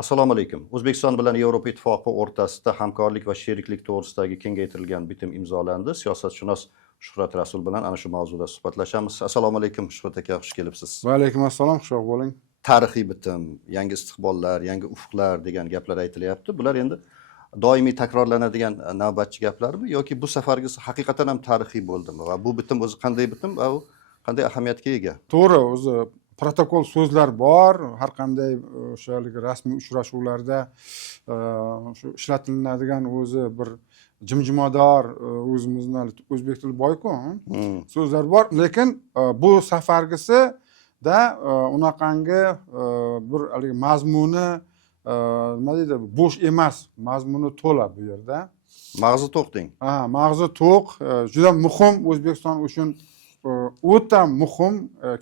Assalomu alaykum. O'zbekiston bilan Yevropa Ittifoqi o'rtasida hamkorlik va sheriklik to'g'risidagi kengaytirilgan bitim imzolandi. Siyosatshunos Shuhrat Rasul bilan ana shu mavzuda suhbatlashamiz. Assalomu alaykum Shuhrat aka, xush kelibsiz. Va alaykum assalom, xushvaqt bo'ling. Tarixiy bitim, yangi istiqbollar, yangi ufqlar degan gaplar aytilyapti. Bular endi doimiy takrorlanadigan navbatchi gaplarmi yoki bu safargisi haqiqatan ham tarixiy bo'ldimi va bu bitim o'zi qanday bitim va u qanday ahamiyatga ega? To'g'ri, o'zi protokol so'zlar bor, har qanday o'sha rasmiy uchrashuvlarda shu ishlatilinadigan o'zi bir jimjimador o'zimizni o'zbek tili boy-ku so'zlar bor, lekin bu safargisi da unaqangi bir haligi mazmuni nima deydi, bo'sh emas, mazmuni to'la bu yerda. Mag'zi to'q deng. Mag'zi to'q, juda muhim O'zbekiston uchun o'ta muhim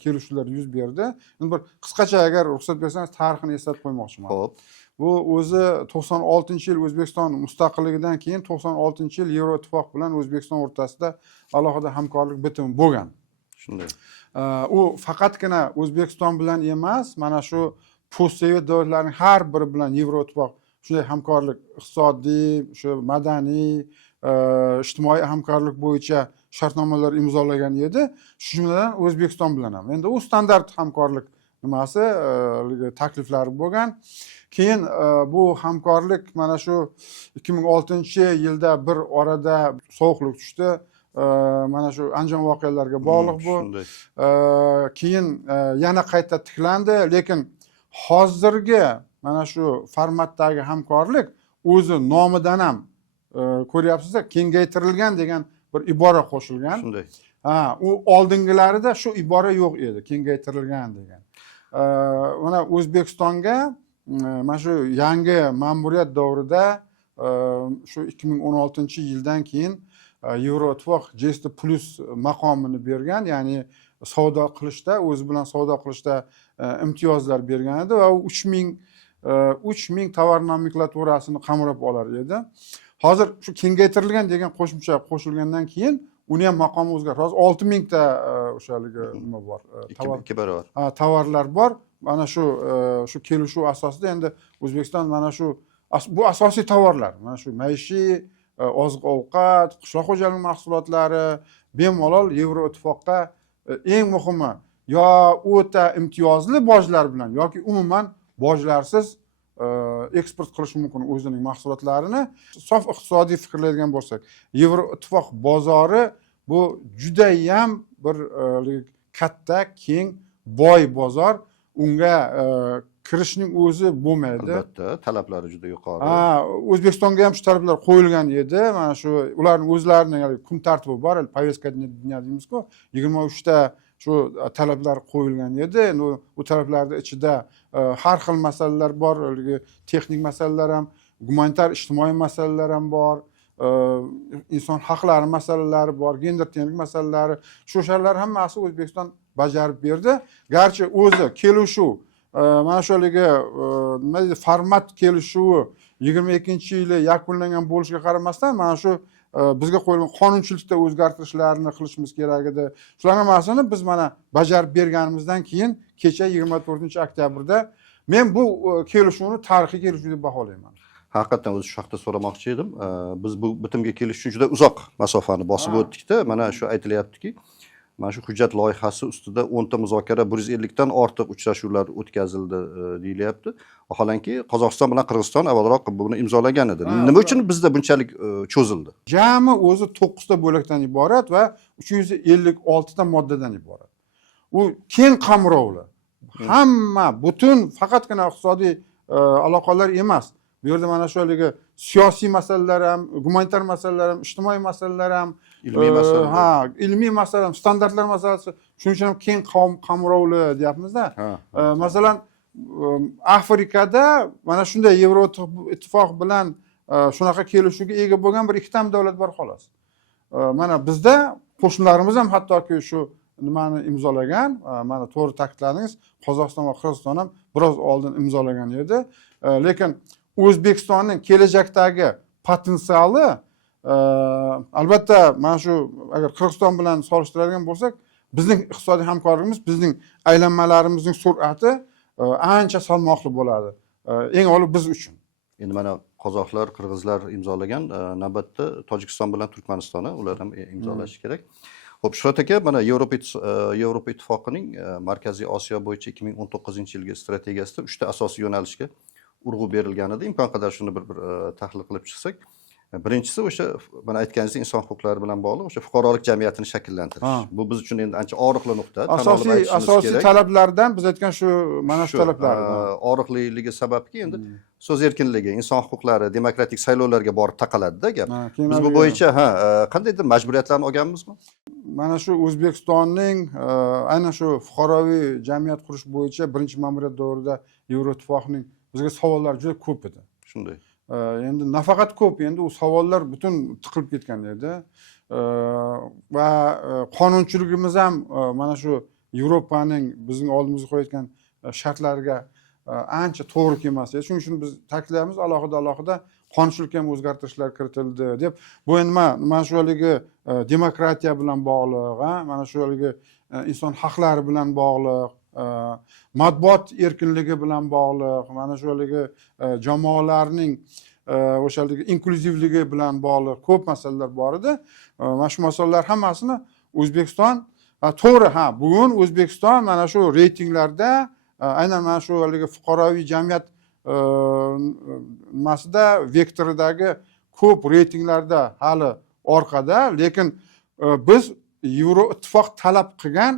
kelishuvlar yuz berdi. Endi bir qisqacha agar ruxsat bersangiz tarixini eslatib qo'ymoqchiman. Xo'p. Bu o'zi 96-yil O'zbekiston mustaqilligidan keyin 96-yil Yevroittifoq bilan O'zbekiston o'rtasida alohida hamkorlik bitimi bo'lgan. Shunday. U faqatgina O'zbekiston bilan emas, mana shu postsovet davlatlarining har biri bilan Yevroittifoq shunday hamkorlik, iqtisodiy, shu madaniy, ijtimoiy hamkorlik bo'yicha shartnomalar imzolagan edi. Shu jumladan O'zbekiston bilan ham. Endi u standart hamkorlik nimasi, takliflari bo'lgan. Keyin bu hamkorlik mana shu 2006-yilda bir orada sovuqlik tushdi. Mana shu Andijon voqealariga bog'liq bu. Keyin yana qayta tiklandi, lekin hozirgi mana shu formatdagi hamkorlik o'zi nomidan ham ko'ryapsizlar, kengaytirilgan degan bir ibora qo'shilgan. Shunday. U oldingilarida shu ibora yo'q edi, kengaytirilgan degan. Mana O'zbekistonga mana shu yangi ma'muriyat davrida shu 2016-yildan keyin Yevroittifoq GSP+ maqomini bergan, ya'ni savdo qilishda, o'zi bilan savdo qilishda imtiyozlar bergan edi va 3000 tovar nomenklaturasini qamrab olar edi. Hozir shu kengaytirilgan degan qo'shimcha qo'shilgandan keyin uni ham maqomi o'zgardi. Hozir 6000 ta o'shaligi nima bor? Tovarlar bor. Mana shu kelishuv asosida endi O'zbekiston mana shu bu asosiy tovarlar. Mana shu maishiy, oziq-ovqat, qishloq xo'jaligi mahsulotlari bemalol Yevroittifoqqa eng muhimi yo o'ta imtiyozli bojlar bilan yoki umuman bojlarsiz eksport qilish mumkin o'zining mahsulotlarini. Sof iqtisodiy fikrlaydigan bo'lsak, Yevroittifoq bozori bu juda ham bir katta, keng, boy bozor. Unga kirishning o'zi bo'lmaydi. Albatta, talablari juda yuqori. O'zbekistonga ham shu talablar qo'yilgan edi. Mana shu ularning o'zlarining kun tartibi bor, повестка dня deymiz-ku. 23 ta shu talablar qo'yilgan edi. Endi u talablarning ichida har xil masalalar bor, texnik masalalar ham, gumanitar ijtimoiy masalalar ham bor, inson haqlari masalalari bor, gender tenglik masalalari, shu sharlar hammasi O'zbekiston bajarib berdi. Garchi o'zi kelishuv mana shu nima deydi, format kelishuvi 22-yili yakunlangan bo'lishiga qaramasdan mana shu bizga qo'yilgan qonunchilikda o'zgartirishlarni qilishimiz kerak edi. Shularning hammasini biz mana bajarib berganimizdan keyin kecha 24-oktyabrda men bu kelishuvni tarixiy kelishuv deb baholayman. Haqiqatan o'zi shu haqda so'ramoqchi edim. Biz bu bitimga kelish uchun juda uzoq masofani bosib o'tdik-da. Mana shu aytilyaptiki, mana shu hujjat loyihasi ustida 10 ta muzokara, 150 dan ortiq uchrashuvlar o'tkazildi deyilyapti. Vaholanki Qozog'iston bilan Qirg'iziston avvalroq buni imzolagan edi. Nima uchun bizda bunchalik cho'zildi? Jami o'zi 9 ta bo'lakdan iborat va 356 ta moddadan iborat. U keng qamrovli. Hamma, butun faqatgina iqtisodiy aloqalar emas. Bu yerda mana shu siyosiy masalalar ham, gumanitar masalalar ham, ijtimoiy masalalar ham, ilmiy masala ham, standartlar masalasi, shuning uchun ham keng qamrovli deyapmiz-da. Masalan, Afrikada mana shunday Yevroittifoq bilan shunaqa kelishuvga ega bo'lgan bir ikkita davlat bor xolos. Mana bizda qo'shnilarimiz ham hattoki shu nimani imzolagan, mana to'g'ri ta'kidladingiz, Qozog'iston va Qirg'iziston ham biroz oldin imzolagan edi. Lekin O'zbekistonning kelajakdagi potensiali albatta mana shu agar Qirg'iziston bilan solishtiradigan bo'lsak, bizning iqtisodiy hamkorligimiz, bizning aylanmalarimizning sur'ati ancha salmoqli bo'ladi. eng avvalo biz uchun. Endi mana qozoqlar, qirg'izlar imzolagan, navbatda Tojikiston bilan Turkmanistonni ular ham imzolashi kerak. Xo'p, Shuhrat aka, mana Yevropa Ittifoqining Markaziy Osiyo bo'yicha 2019-yilgi strategiyasida 3 ta asosiy yo'nalishga urg'u berilgan edi. Imkon qadar shuni bir tahlil qilib chiqsak, birinchisi o'sha mana aytganingizdek inson huquqlari bilan bog'liq o'sha fuqarolik jamiyatini shakllantirish. Bu biz uchun endi ancha og'riqli nuqta. Asosiy talablardan biz aytgan shu mana shu talablar. Og'riqliligi sababki endi so'z erkinligi, inson huquqlari, demokratik saylovlarga borib taqaladi-da gap. Biz bu bo'yicha qandaydir majburiyatlarni olganmizmi? Mana shu O'zbekistonning aynan shu fuqaroviy jamiyat qurish bo'yicha birinchi ma'muriyat davrida Yevroittifoqning bizga savollar juda ko'p edi. Shunday. Endi nafaqat ko'p, endi u savollar butun tiqilib ketgan edi. Va qonunchiligimiz ham mana shu Yevropaning bizning oldimizga qo'yayotgan shartlariga ancha to'g'ri kelmas edi. Shuning uchun biz ta'kidlaymiz, alohida qonunchilikka ham o'zgartirishlar kiritildi deb. Bu endi mana shu haligi demokratiya bilan bog'liq, mana shu haligi inson haqlari bilan bog'liq, matbuot erkinligi bilan bog'liq, mana shu haligi jamoalarning o'sha haligi inkluzivligi bilan bog'liq ko'p masalalar bor edi. Mana shu masalalar hammasini O'zbekiston to'g'ri, bugun O'zbekiston mana shu reytinglarda aynan mana shu haligi fuqaroviy jamiyat nimasida vektoridagi ko'p reytinglarda hali orqada, lekin biz Yevroittifoq talab qilgan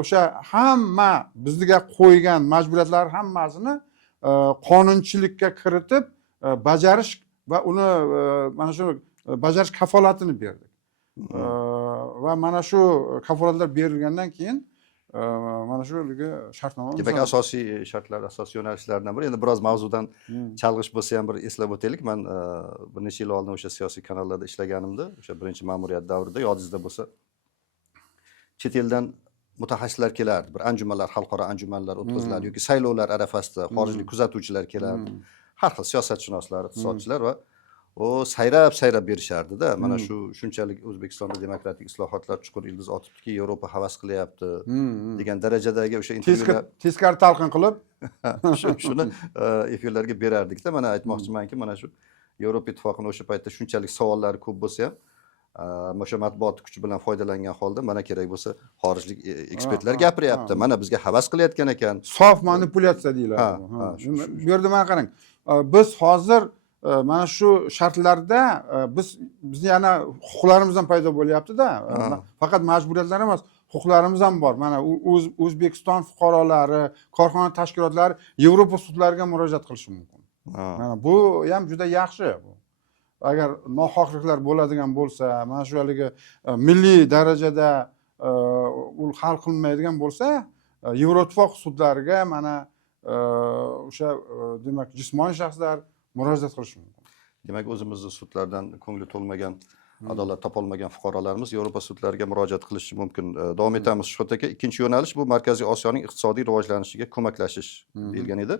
o'sha hamma bizga qo'ygan majburiyatlar hammasini qonunchilikka kiritib bajarish va uni mana shu bajarish kafolatini berdik. Va mana shu kafolatlar berilgandan keyin mana shu shartnoma. Demak, asosiy shartlar, asosiy yo'nalishlardan biri. Endi biroz mavzudan chalg'ish bo'lsa ham bir eslab o'taylik. Men bir necha yil oldin o'sha siyosiy kanallarda ishlaganimda, o'sha birinchi ma'muriyat davrida yodingizda bo'lsa, chet eldan mutaxassislar kelardi. Bir anjumanlar, xalqaro anjumanlar o'tkazilardi yoki saylovlar arafasida xorijlik kuzatuvchilar kelardi. Har xil siyosatshunoslar, iqtisodchilar va sayrab berishardi-da. Mana shunchalik O'zbekistonda demokratik islohotlar chuqur ildiz otibdiki, Yevropa havas qilyapti degan darajadagi o'sha intervyular teskari talqin qilib shuni efirlarga berardik-da. Mana aytmoqchimanki, mana shu Yevropa Ittifoqining o'sha paytda shunchalik savollari ko'p bo'lsa ham, o'sha matbuot kuchi bilan foydalangan holda mana kerak bo'lsa xorijlik ekspertlar gapiryapti. Mana bizga havas qilayotgan ekan. Sof manipulyatsiya deyiladi. Bu yerda mana qarang. Biz hozir mana shu shartlarda bizni yana huquqlarimiz ham paydo bo'lyapti-da. Faqat majburiyatlar emas, huquqlarimiz ham bor. Mana O'zbekiston fuqarolari, korxona tashkilotlari Yevropa sudlariga murojaat qilishi mumkin. Mana bu ham juda yaxshi. Agar nohaqliklar bo'ladigan bo'lsa, mana shu haligi milliy darajada u hal qilinmaydigan bo'lsa, Yevroittifoq sudlariga mana o'sha demak jismoniy shaxslar murojaat qilishi mumkin. Demak, o'zimizni sudlardan ko'ngli to'lmagan, adolat topolmagan fuqarolarimiz Yevropa sudlariga murojaat qilishi mumkin. Davom etamiz. Shuhrat aka, ikkinchi yo'nalish bu Markaziy Osiyoning iqtisodiy rivojlanishiga ko'maklashish deyilgan edi.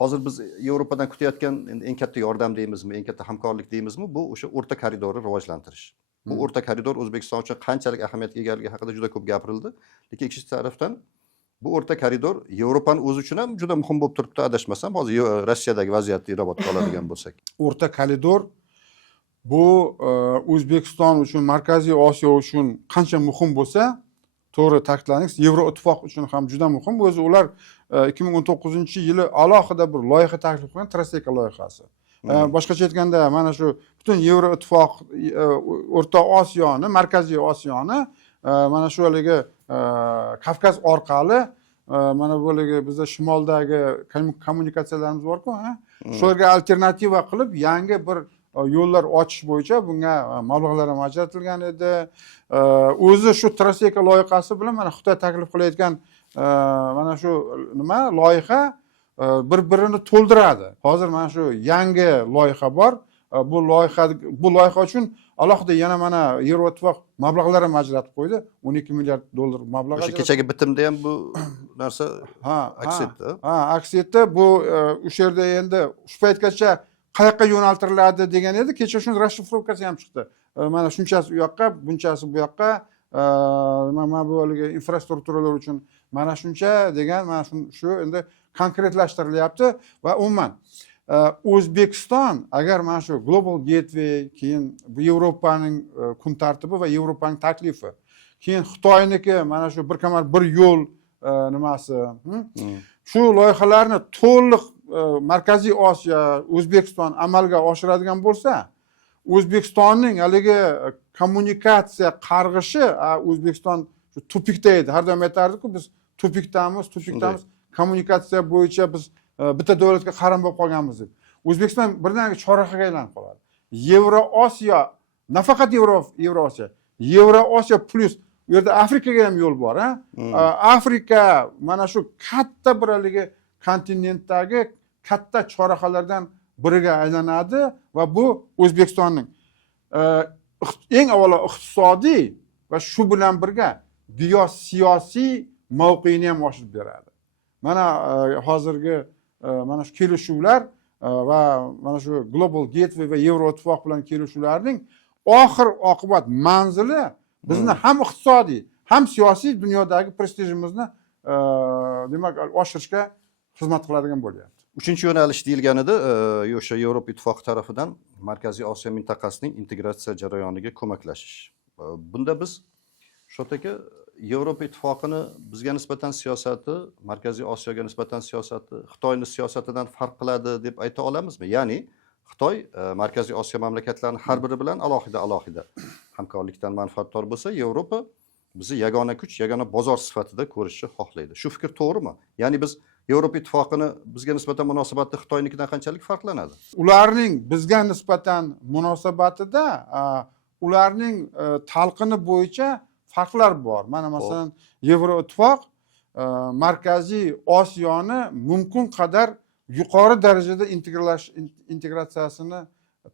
Hozir biz Yevropadan kutayotgan eng katta yordam deymizmi, eng katta hamkorlik deymizmi, bu o'sha o'rta koridorni rivojlantirish. Bu o'rta koridor O'zbekiston uchun qanchalik ahamiyatga egaligi haqida juda ko'p gapirildi. Lekin ikkinchi tarafdan bu o'rta koridor Yevropani o'zi uchun ham juda muhim bo'lib turibdi, adashmasam. Hozir Rossiyadagi vaziyatni inobatga oladigan bo'lsak. O'rta koridor bu O'zbekiston uchun, Markaziy Osiyo uchun qancha muhim bo'lsa, to'g'ri ta'kidladingiz, Yevroittifoq uchun ham juda muhim. O'zi ular 2019-yili alohida bir loyiha taklif qilgan, Traseka loyihasi. Boshqacha aytganda, mana shu butun Yevroittifoq O'rta Osiyoni, Markaziy Osiyoni mana shu haligi Kavkaz orqali mana bu haligi bizda shimoldagi kommunikatsiyalarimiz bor-ku, shu yerga alternativa qilib yangi bir yo'llar ochish bo'yicha bunga mablag'lar ham ajratilgan edi. O'zi shu Traseka loyihasi bilan mana Xitoy taklif qilayotgan mana shu loyiha bir-birini to'ldiradi. Hozir mana shu yangi loyiha bor. Bu loyiha uchun alohida yana mana Yevroittifoq mablag'lar ham ajratib qo'ydi. 12 milliard dollar mablag' O'sha kechagi bitimda ham bu narsa aks etdi. Aks etdi. Bu o'sha yerda endi shu paytgacha qayoqqa yo'naltiriladi degan edi. Kecha shuni расшифровкасы ham chiqdi. Mana shunchasi u yoqqa, bunchasi bu yoqqa, mana bu infrastrukturalar uchun mana shuncha degan, mana shu endi konkretlashtirilyapti va umuman O'zbekiston agar mana shu Global Gateway, keyin bu Yevropaning kun tartibi va Yevropaning taklifi, keyin Xitoyniki mana shu bir kamar bir yo'l nimasi, shu loyihalarni to'liq Markaziy Osiyo, O'zbekiston amalga oshiradigan bo'lsa, O'zbekistonning haligi kommunikatsiya qarg'ishi, O'zbekiston shu tupikda edi. Har doim aytardik-ku, biz tupikdamiz. Kommunikatsiya bo'yicha biz bitta davlatga qaram bo'lib qolganmiz deb. O'zbekiston birdan chorrahaga aylanib qoladi. Yevroosiyo, nafaqat Yevroosiyo, Yevroosiyo plus u yerda Afrikaga ham yo'l bor, Afrika mana shu katta bir haligi kontinentdagi katta chorrahalardan biriga aylanadi va bu O'zbekistonning eng avvalo iqtisodiy va shu bilan birga geosiyosiy mavqeini ham oshirib beradi. Mana hozirgi mana shu kelishuvlar va mana shu Global Gateway va Yevroittifoq bilan kelishuvlarning oxir oqibat manzili bizni ham iqtisodiy, ham siyosiy dunyodagi prestijimizni demak oshirishga xizmat qiladigan bo'lyapti. Uchinchi yo'nalish deyilganida o'sha Yevropa Ittifoqi tarafidan Markaziy Osiyo mintaqasining integratsiya jarayoniga ko'maklashish. Bunda biz shotaka Yevropa Ittifoqini bizga nisbatan siyosati, Markaziy Osiyoga nisbatan siyosati Xitoyning siyosatidan farq qiladi deb ayta olamizmi? Ya'ni Xitoy Markaziy Osiyo mamlakatlarining har biri bilan alohida hamkorlikdan manfaatdor bo'lsa, Yevropa bizni yagona kuch, yagona bozor sifatida ko'rishni xohlaydi. Shu fikr to'g'rimi? Ya'ni biz Yevropa Ittifoqini bizga nisbatan munosabatda Xitoynikidan qanchalik farqlanadi? Ularning bizga nisbatan munosabatida ularning talqini bo'yicha farqlar bor. Mana masalan Yevroittifoq Markaziy Osiyoni mumkin qadar yuqori darajada integratsiyasini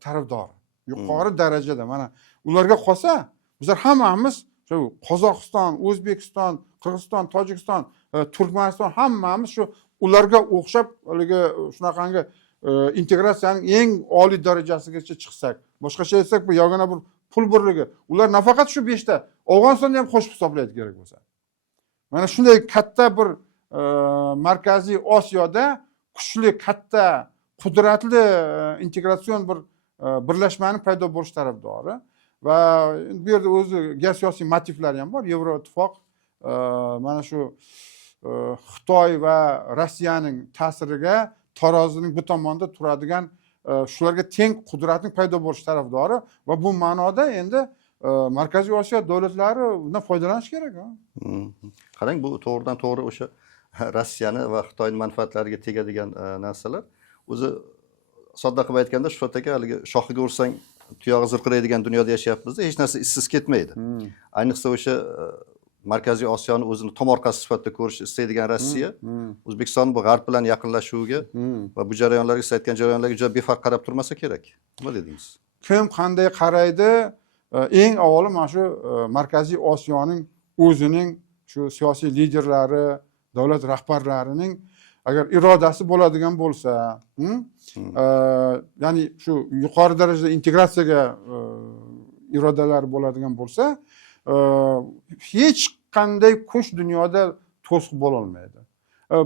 tarafdori. Yuqori darajada. Mana ularga qolsa, bizlar hammamiz shu Qozog'iston, O'zbekiston, Qirg'iziston, Tojikiston, Turkmaniston hammamiz shu ularga o'xshab haligi shunaqangi integratsiyaning eng oliy darajasigacha chiqsak, boshqacha aytsak bu yagona bir pul birligi. Ular nafaqat shu 5 ta, Afg'onistonni ham qo'shib hisoblaydi kerak bo'lsa. Mana shunday katta bir Markaziy Osiyoda kuchli, katta, qudratli integratsion bir birlashmani paydo bo'lish tarafdori va bu yerda o'zi geosiyosiy motivlari ham bor. Yevroittifoq mana shu Xitoy va Rossiyaning ta'siriga tarozining bu tomonda turadigan shularga teng qudratning paydo bo'lish tarafdori va bu ma'noda endi Markaziy Osiyo davlatlari bundan foydalanish kerak. Qarang, bu to'g'ridan to'g'ri o'sha Rossiyani va Xitoyning manfaatlariga tegadigan narsalar. O'zi sodda qilib aytganda, Shuhrataka haligi shoxiga ursang tuyog'i zirqiraydigan dunyoda yashayapmiz-da, hech narsa izsiz ketmaydi. Ayniqsa o'sha Markaziy Osiyoni o'zini tomorqasi sifatida ko'rish istaydigan Rossiya, O'zbekiston bu g'arb bilan yaqinlashuviga va bu jarayonlarga, siz aytgan jarayonlarga juda befarq qarab turmasa kerak. Nima dedingiz? Kim qanday qaraydi? Eng avvalo mana shu Markaziy Osiyoning o'zining shu siyosiy liderlari, davlat rahbarlarining agar irodasi bo'ladigan bo'lsa, ya'ni shu yuqori darajada integratsiyaga irodalari bo'ladigan bo'lsa, hech qanday kuch dunyoda to'siq bo'la olmaydi.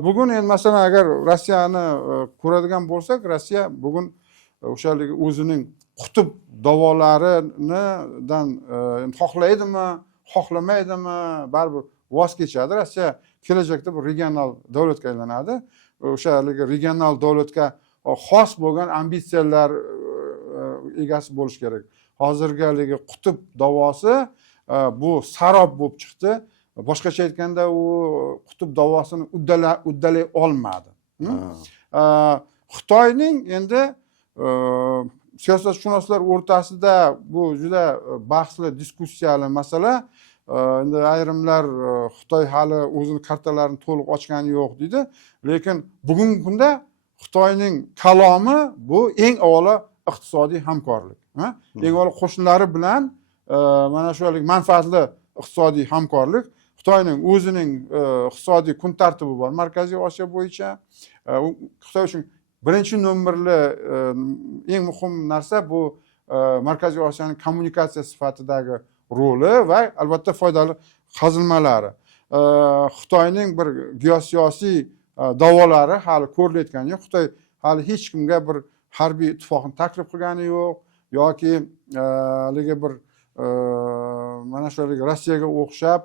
Bugun endi masalan agar Rossiyani ko'radigan bo'lsak, Rossiya bugun o'shaligi o'zining qutb davolaridan xohlaydimi, xohlamaydimi, baribir voz kechadi. Rossiya kelajakda bir regional davlatga aylanadi. O'shaligi regional davlatga xos bo'lgan ambitsiyalar egasi bo'lish kerak. Hozirgi haligi qutb davosi bu sarob bo'lib chiqdi. Boshqacha aytganda u qutb davosini uddalay olmadi. Xitoyning endi siyosatshunoslar o'rtasida bu juda bahsli, diskussiyali masala. Endi ayrimlar Xitoy hali o'zining kartalarini to'liq ochgani yo'q deydi, lekin bugungi kunda Xitoyning kalomi bu eng avvalo iqtisodiy hamkorlik. Eng avvalo qo'shnilari bilan mana shu manfaatli iqtisodiy hamkorlik. Xitoyning o'zining iqtisodiy kun tartibi bor Markaziy Osiyo bo'yicha. Xitoy uchun birinchi nomerli eng muhim narsa bu Markaziy Osiyoning kommunikatsiya sifatidagi roli va albatta foydali qazilmalari. Xitoyning bir geosiyosiy da'volari hali ko'rilayotgani yo'q. Xitoy hali hech kimga bir harbiy ittifoqni taklif qilgani yo'q yoki haligi bir mana shu Rossiyaga o'xshab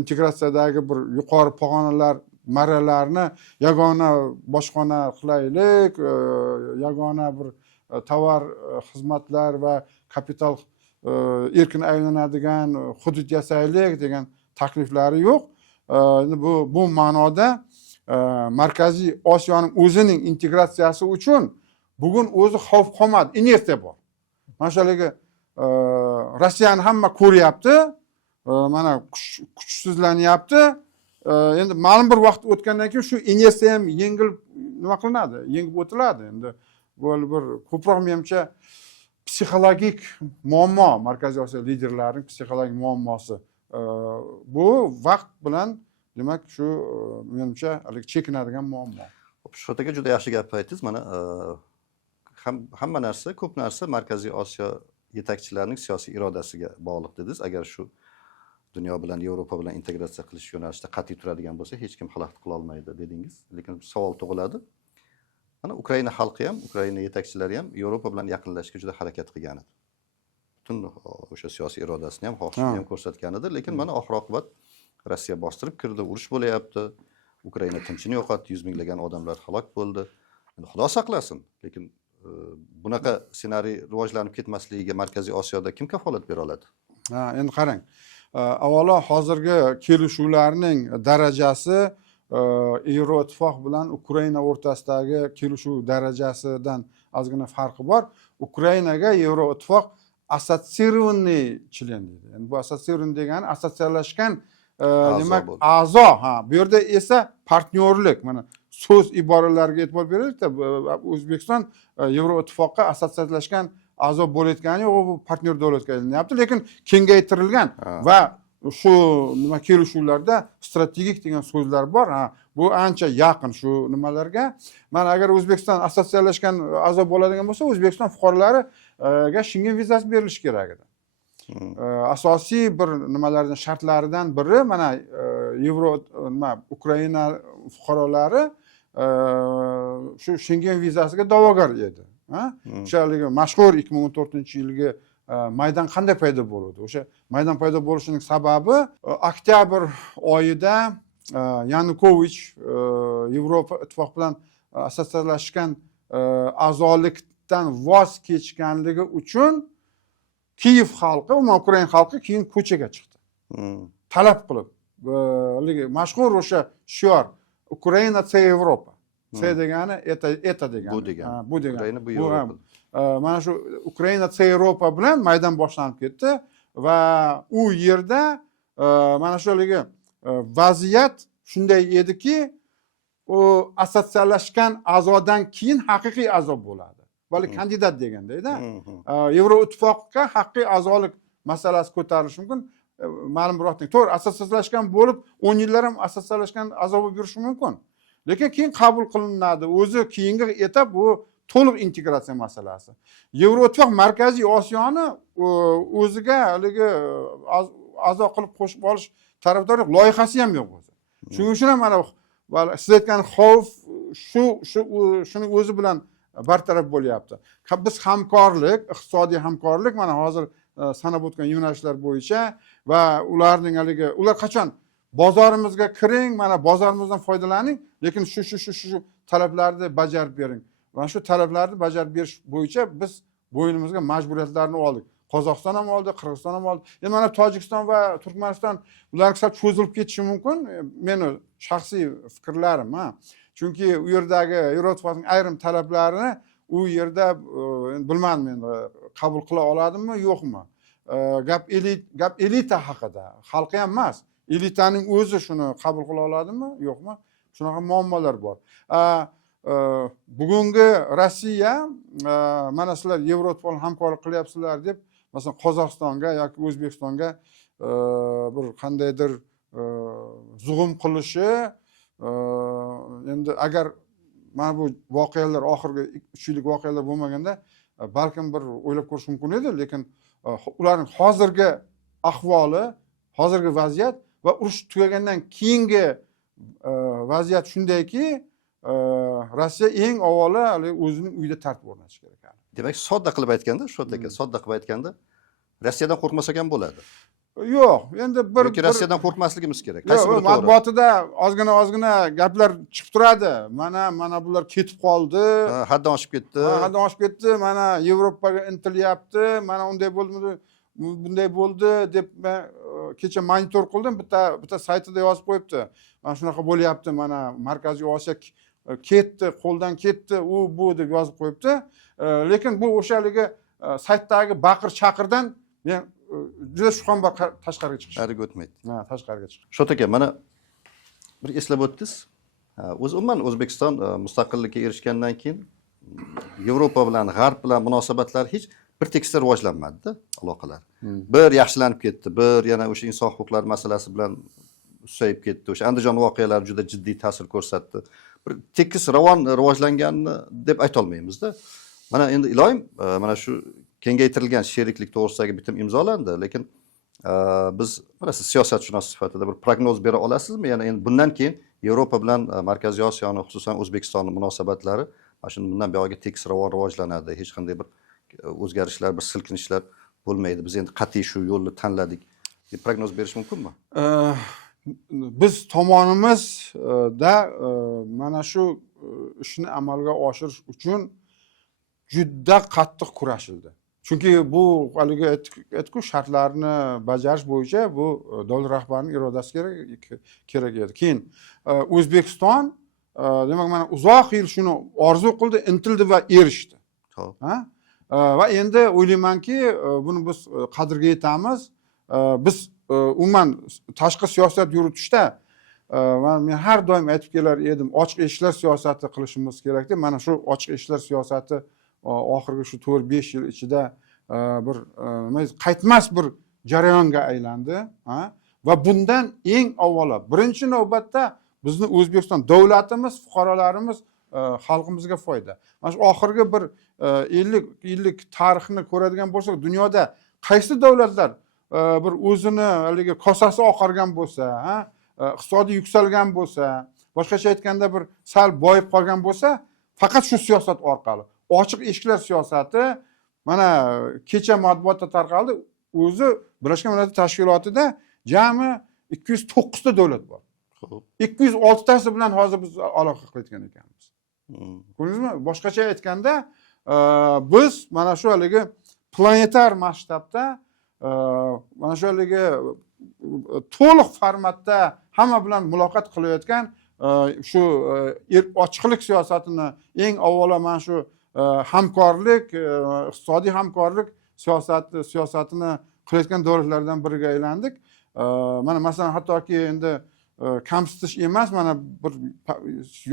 integratsiyadagi bir yuqori pog'onalar marralarni yagona boshqona qilaylik, yagona bir tovar, xizmatlar va kapital erkin aylanadigan hudud yasaylik degan takliflari yo'q. Bu ma'noda Markaziy Osiyoning o'zining integratsiyasi uchun bugun o'zi xavf qomat, inersiya bor. Mana shu Rossiyani hamma ko'ryapti, mana kuchsizlanyapti. Endi ma'lum bir vaqt o'tgandan keyin shu inersiya ham yengil nima qilinadi, yengib o'tiladi. Endi bu bir ko'proq menimcha psixologik muammo, Markaziy Osiyo liderlarining psixologik muammosi. Bu vaqt bilan demak shu menimcha chekinadigan muammo. Shotaga juda yaxshi gap aytdingiz. Mana hamma narsa, ko'p narsa Markaziy Osiyo yetakchilarining siyosiy irodasiga bog'liq dedingiz. Agar shu dunyo bilan, Yevropa bilan integratsiya qilish yo'nalishida qat'iy turadigan bo'lsa, hech kim xalaqit qila olmaydi dedingiz. Lekin savol tug'iladi. Mana Ukraina xalqi ham, Ukraina yetakchilari ham Yevropa bilan yaqinlashishga juda harakat qilgan edi. Butun o'sha siyosiy irodasini ham, xohishini ham ko'rsatgan edi. Lekin mana oxir-oqibat Rossiya bostirib kirdi, urush bo'layapti. Ukraina tinchini yo'qotdi, 100 minglagan odamlar halok bo'ldi. Endi Xudo saqlasin. Lekin bunaqa ssenariy rivojlanib ketmasligiga Markaziy Osiyoda kim kafolat bera oladi? Endi qarang. Avvalo hozirgi kelishuvlarning darajasi Yevroittifoq bilan Ukraina o'rtasidagi kelishuv darajasidan ozgina farqi bor. Ukrainaga Yevroittifoq assotsiirованный член deydi. Endi bu assotsiirованный degani assotsialashgan demak a'zo. Bu yerda esa partnyorlik. Mana so'z iboralarga e'tibor beraylik-da, O'zbekiston Yevroittifoqqa assotsialashgan a'zo bo'layotgani yo'q, bu partnyor davlatga aylanyapti, lekin kengaytirilgan va shu nima kelishuvlarda strategik degan so'zlar bor. Bu ancha yaqin shu nimalarga. Mana agar O'zbekiston assotsialashgan a'zo bo'ladigan bo'lsa, O'zbekiston fuqarolariga Schengen vizasi berilishi kerak edi. Asosiy bir nimalardan shartlaridan biri mana Ukraina fuqarolari shu Schengen vizasiga da'vogar edi. O'shaligi mashhur 2014-yilgi maydan qanday paydo bo'ldi? O'sha maydan paydo bo'lishining sababi oktyabr oyida Yanukovich Yevropa ittifoq bilan assotsialashgan a'zolikdan voz kechganligi uchun Kiyev xalqi, umuman Ukraina xalqi keyin ko'chaga chiqdi. Talab qilib, mashhur o'sha shior Ukraina C Yevropa. C degani eta degani. Bu degani. Ukraina bu Yevropa. Mana shu Ukraina C Yevropa bilan maydon boshlanib ketdi va u yerda mana shu vaziyat shunday ediki, u assotsialashgan a'zodan keyin haqiqiy a'zo bo'ladi. Balki kandidat deganda-da. Yevroittifoqqa haqiqiy a'zolik masalasi ko'tarilishi mumkin. Ma'lum bir vaqtda to'g'ri assotsialashgan bo'lib 10 yillar ham assotsialashgan a'zo bo'lib yurishi mumkin. Lekin keyin qabul qilinadi. O'zi keyingi etap bu to'liq integratsiya masalasi. Yevroittifoq Markaziy Osiyoni o'ziga haligi a'zo qilib qo'shib olish tarafdorlik loyihasi ham yo'q o'zi. Shuning uchun ham mana siz aytgan xavf shuni o'zi bilan bartaraf bo'lyapti. Biz hamkorlik, iqtisodiy hamkorlik mana hozir sanab o'tgan yo'nalishlar bo'yicha va ular qachon bozorimizga kiring, mana bozorimizdan foydalaning, lekin shu talablarni bajarib bering. Mana shu talablarni bajarib berish bo'yicha biz bo'ynimizga majburiyatlarni oldik. Qozog'iston ham oldi, Qirg'iziston ham oldi. Endi mana Tojikiston va Turkmaniston ularga sal cho'zilib ketishi mumkin. Meni shaxsiy fikrlarim, Chunki u yerdagi Yevroittifoqning ayrim talablarini u yerda bilmadim endi qabul qila oladimi, yo'qmi? Gap elita haqida, xalqi ham emas. Elitaning o'zi shuni qabul qila oladimi, yo'qmi? Shunaqa muammolar bor. Bugungi Rossiya mana sizlar Yevroittifoq hamkorlik qilyapsizlar deb, masalan, Qozog'istonga yoki O'zbekistonga bir qandaydir zug'um qilishi, endi agar mana bu voqealar oxirgi 3 yillik voqealar bo'lmaganda balkim bir o'ylab ko'rish mumkin edi, lekin ularning hozirgi ahvoli, hozirgi vaziyat va urush tugagandan keyingi vaziyat shundayki, Rossiya eng avvalo o'zining uyida tartib o'rnatish kerak. Demak, sodda qilib aytganda, sodda qilib aytganda, Rossiyadan qo'rqmasak ham bo'ladi. Yo'q, endi Yoki Rossiyadan qo'rqmasligimiz kerak. Qaysi biri to'g'ri? Matbuotida ozgina gaplar chiqib turadi. Mana bular ketib qoldi. Haddan oshib ketdi. Haddan oshib ketdi. Mana Yevropaga intilyapti. Mana unday bo'ldimi, bunday bo'ldi deb men kecha monitor qildim. Bitta saytida yozib qo'yibdi. Mana shunaqa bo'lyapti. Mana Markaziy Osiyo ketdi, qo'ldan ketdi, u bu deb yozib qo'yibdi. Lekin bu o'shaligi saytdagi baqir-chaqirdan men juda shubham bor, tashqariga chiqish. Nariga o'tmaydi. Tashqariga chiqish. Shot aka, mana bir eslab o'tdingiz. Umuman O'zbekiston mustaqillikka erishgandan keyin Yevropa bilan, G'arb bilan munosabatlar hech bir tekisda rivojlanmadi-da, aloqalar. Bir yaxshilanib ketdi, bir yana o'sha inson huquqlari masalasi bilan susayib ketdi. O'sha Andijon voqealari juda jiddiy ta'sir ko'rsatdi. Bir tekis ravon rivojlanganini deb ayta olmaymiz-da. Mana endi iloyim, mana shu kengaytirilgan sheriklik to'g'risidagi bitim imzolandi, lekin biz mana siz siyosatshunos sifatida bir prognoz bera olasizmi? Ya'ni endi bundan keyin Yevropa bilan Markaziy Osiyoni, xususan O'zbekistonning munosabatlari mana shundan bundan buyog'iga tekis ravon rivojlanadi, hech qanday bir o'zgarishlar, bir silkinishlar bo'lmaydi. Biz endi qat'iy shu yo'lni tanladik deb prognoz berish mumkinmi? Biz tomonimizda mana shu ishni amalga oshirish uchun juda qattiq kurashildi. Chunki bu haligi aytku shartlarni bajarish bo'yicha bu davlat rahbarining irodasi kerak edi. Keyin O'zbekiston demak mana uzoq yil shuni orzu qildi, intildi va erishdi. Va endi o'ylaymanki, buni biz qadriga yetamiz. Biz umuman tashqi siyosat yuritishda men har doim aytib kelar edim, ochiq eshiklar siyosati qilishimiz kerak deb. Mana shu ochiq eshiklar siyosati oxirgi shu 4-5 yil ichida bir qaytmas bir jarayonga aylandi, va bundan eng avvalo birinchi navbatda bizni O'zbekiston davlatimiz, fuqarolarimiz, xalqimizga foyda. Mana shu oxirgi bir 50 yillik tarixni ko'radigan bo'lsak, dunyoda qaysi davlatlar bir o'zini haligi kosasi oqargan bo'lsa, iqtisodiy yuksalgan bo'lsa, boshqacha aytganda bir sal boyib qolgan bo'lsa, faqat shu siyosat orqali. Ochiq eshiklar siyosati mana kecha matbuotda tarqaldi. O'zi Birlashgan Millatlar Tashkilotida jami 209 ta davlat bor. 206 tasi bilan hozir biz aloqa qilayotgan ekanmiz. Ko'rdingizmi? Boshqacha aytganda, biz mana shu haligi planetar masshtabda mana shu haligi to'liq formatda hamma bilan muloqot qilayotgan shu ochiqlik siyosatini eng avvalo mana shu hamkorlik, iqtisodiy hamkorlik siyosatini qilayotgan davlatlardan biriga aylandik. Mana masalan hattoki endi kamsitish emas, mana bir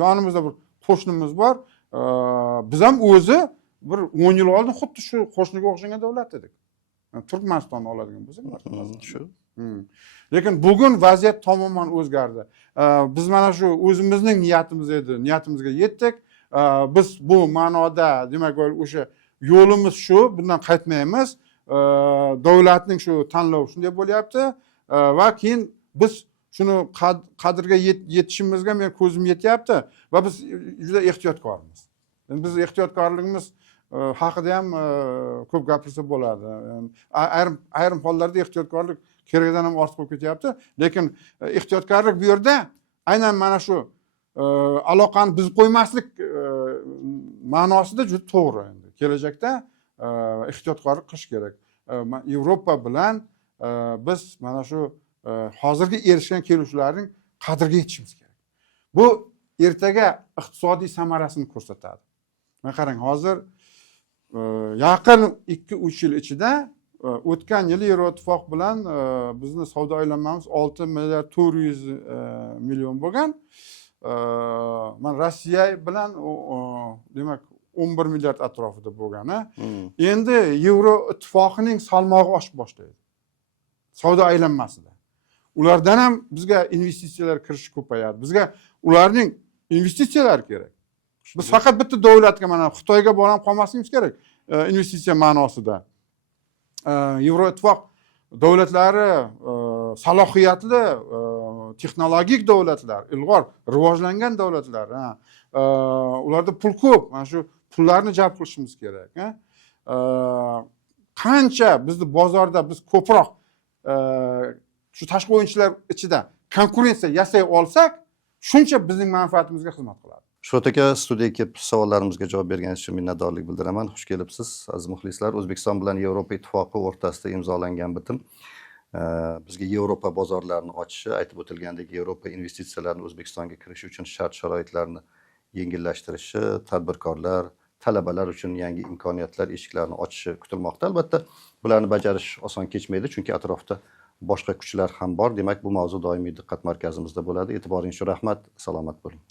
yonimizda bir qo'shnimiz bor. Biz ham o'zi bir 10 yil oldin xuddi shu qo'shniga o'xshagan davlat edik. Turkmanistonni oladigan bo'lsak, shu. Lekin bugun vaziyat tamoman o'zgardi. Biz mana shu o'zimizning niyatimiz edi, niyatimizga yetdik. Biz bu ma'noda, demak, o'sha yo'limiz shu, bundan qaytmaymiz. Davlatning shu tanlovi shunday bo'lyapti va keyin biz shuni qadriga yetishimizga men ko'zim yetyapti va biz juda ehtiyotkormiz. Biz ehtiyotkorligimiz haqida ham ko'p gapirsa bo'ladi. Ayrim hollarda ehtiyotkorlik kerakdan ham ortiq bo'lib ketyapti. Lekin ehtiyotkorlik bu yerda aynan mana shu aloqani buzib qo'ymaslik ma'nosida juda to'g'ri. Endi kelajakda ehtiyotkorlik qilish kerak. Yevropa bilan biz mana shu hozirgi erishgan kelishuvlarning qadriga yetishimiz kerak. Bu ertaga iqtisodiy samarasini ko'rsatadi. Mana qarang, hozir yaqin 2-3 yil ichida o'tgan yili Yevroittifoq bilan bizni savdo aylanmamiz 6 milliard 400 million bo'lgan. Mana Rossiya bilan demak 11 milliard atrofida bo'lgani. Endi Yevroittifoqning salmog'i oshib boshlaydi. Savdo aylanmasida. Ulardan ham bizga investitsiyalar kirishi ko'payadi. Bizga ularning investitsiyalari kerak. Biz faqat bitta davlatga, mana Xitoyga borib qolmasligimiz kerak investitsiya ma'nosida. Yevroittifoq davlatlari salohiyatli, texnologik davlatlar, ilg'or rivojlangan davlatlar, ularda pul ko'p. Mana shu pullarni jalb qilishimiz kerak. Qancha bizni bozorda biz ko'proq shu tashqi o'yinchilar ichida konkurensiya yasay olsak, shuncha bizning manfaatimizga xizmat qiladi. Shuhrat aka, studiyaga kelib savollarimizga javob berganingiz uchun minnatdorlik bildiraman. Xush kelibsiz, aziz muxlislar. O'zbekiston bilan Yevropa Ittifoqi o'rtasida imzolangan bitim bizga Yevropa bozorlarini ochishi, aytib o'tilgandek, Yevropa investitsiyalarini O'zbekistonga kirishi uchun shart-sharoitlarni yengillashtirishi, tadbirkorlar, talabalar uchun yangi imkoniyatlar eshiklarini ochishi kutilmoqda. Albatta, bularni bajarish oson kechmaydi, chunki atrofda boshqa kuchlar ham bor. Demak, bu mavzu doimiy diqqat markazimizda bo'ladi. E'tiboringiz uchun rahmat. Salomat bo'ling.